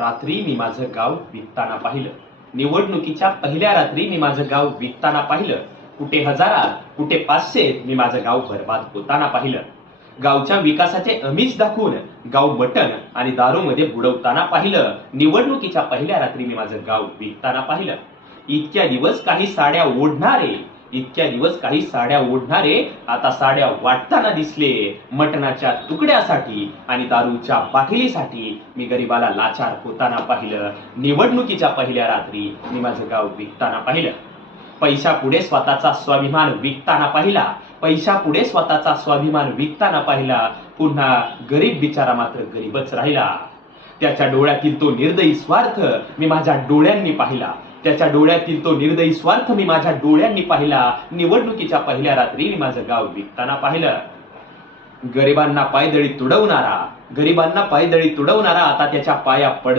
रात्री मी माझं गाव विकताना पाहिलं. निवडणुकीच्या पहिल्या रात्री मी माझं गाव विकताना पाहिलं. कुठे हजारात, कुठे 500 मी माझं गाव बर्बाद होताना पाहिलं. गावच्या विकासाचे अमीष दाखवून गाव मटण आणि दारूमध्ये बुडवताना पाहिलं. निवडणुकीच्या पहिल्या रात्री मी माझं गाव विकताना पाहिलं. इतक्या दिवस काही साड्या ओढणारे आता साड्या वाटताना दिसले. मटणाच्या तुकड्यासाठी आणि दारूच्या बाटलीसाठी मी गरीबाला लाचार होताना पाहिलं. निवडणुकीच्या पहिल्या रात्री मी माझं गाव विकताना पाहिलं. पैशापुढे स्वतःचा स्वाभिमान विकताना पाहिला. पुन्हा गरीब बिचारा मात्र गरीबच राहिला. त्याच्या डोळ्यातील तो निर्दयी स्वार्थ मी माझ्या डोळ्यांनी पाहिला. निवडणुकीच्या पहिल्या रात्री मी माझं गाव विकताना पाहिलं. गरिबांना पायदळी तुडवणारा आता त्याच्या पाया